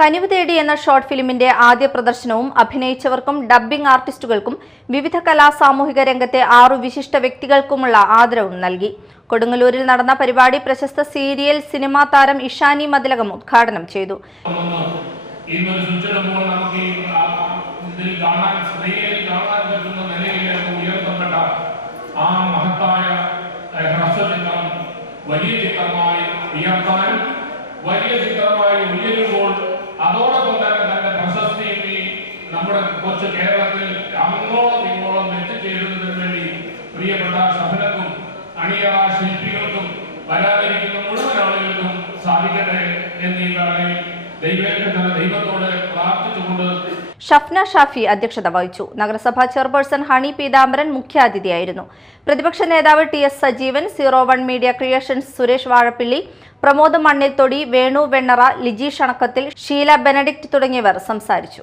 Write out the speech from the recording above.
കനിവ് തേടി എന്ന ഷോർട്ട് ഫിലിമിന്റെ ആദ്യ പ്രദർശനവും അഭിനയിച്ചവർക്കും ഡബ്ബിംഗ് ആർട്ടിസ്റ്റുകൾക്കും വിവിധ സാമൂഹിക രംഗത്തെ 6 വിശിഷ്ട വ്യക്തികൾക്കുമുള്ള ആദരവും നൽകി. കൊടുങ്ങല്ലൂരിൽ നടന്ന പരിപാടി പ്രശസ്ത സീരിയൽ സിനിമാ താരം ഇഷാനി മതിലകം ഉദ്ഘാടനം ചെയ്തു. അതോടൊപ്പം തന്നെ തന്റെ പ്രശസ്തിയും ഈ നമ്മുടെ കൊച്ചു കേരളത്തിൽ അങ്ങോളം ഇങ്ങോളം എത്തിച്ചേരുന്നതിന് വേണ്ടി പ്രിയപ്പെട്ട ഷഫ്നക്കും അണിയറ ശില്പികൾക്കും വരാതിരിക്കുന്ന മുഴുവൻ ആളുകൾക്കും സാധിക്കട്ടെ എന്നീ വേളയിൽ ദൈവത്തോട് പ്രാർത്ഥിച്ചുകൊണ്ട് ഷഫ്ന ഷാഫി അധ്യക്ഷത വഹിച്ചു. നഗരസഭാ ചെയർപേഴ്സൺ ഹണി പീതാംബരൻ മുഖ്യാതിഥിയായിരുന്നു. പ്രതിപക്ഷ നേതാവ് TS. Sajeevan, 01 media creations Suresh Vazhappilly, Pramod Mannilthodi, Venu Vennara, Liji Shanakkathil, Sheela Benedict തുടങ്ങിയവർ സംസാരിച്ചു.